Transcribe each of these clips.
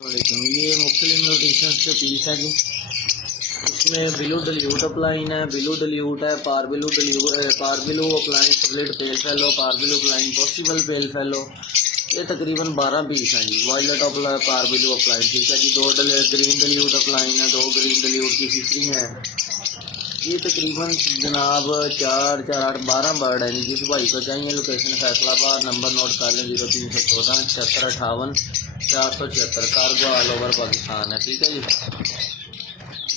लेकिन ये मुख्तलिफ म्यूटेशन के पीस है जी। इसमें बिलू डल्यूट अपलाइन है, बिलू डल्यूट है, पारबिलू अपलाइन स्प्लिट पेल फैलो, पारबिलू अपलाइन पॉसिबल पेल फैलो। ये तकरीबन 12 पीस हैं जी। वायलेट पारबिलू अपलाइन, ठीक है जी। 2 ग्रीन डल्यूट अपलाइन है, 2 ग्रीन डल्यूट की फिशरिंग है। ये तकरीबन जनाब 4 4 8 12 बर्ड है जी। जिस भाई को चाहिए लोकेशन फैसलाबाद, नंबर नोट कर लें 0314 7658 476। कार्गो ऑल ओवर पाकिस्तान है, ठीक है जी।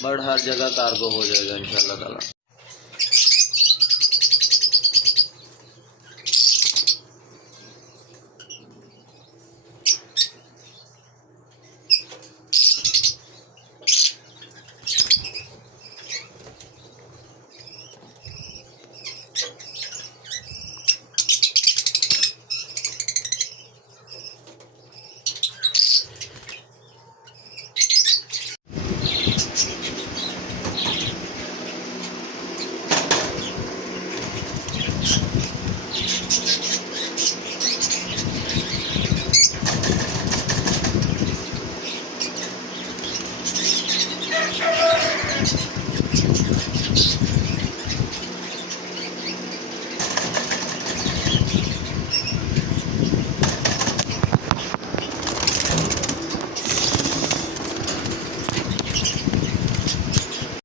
बर्ड हर जगह कार्गो हो जाएगा इंशाल्लाह ताला।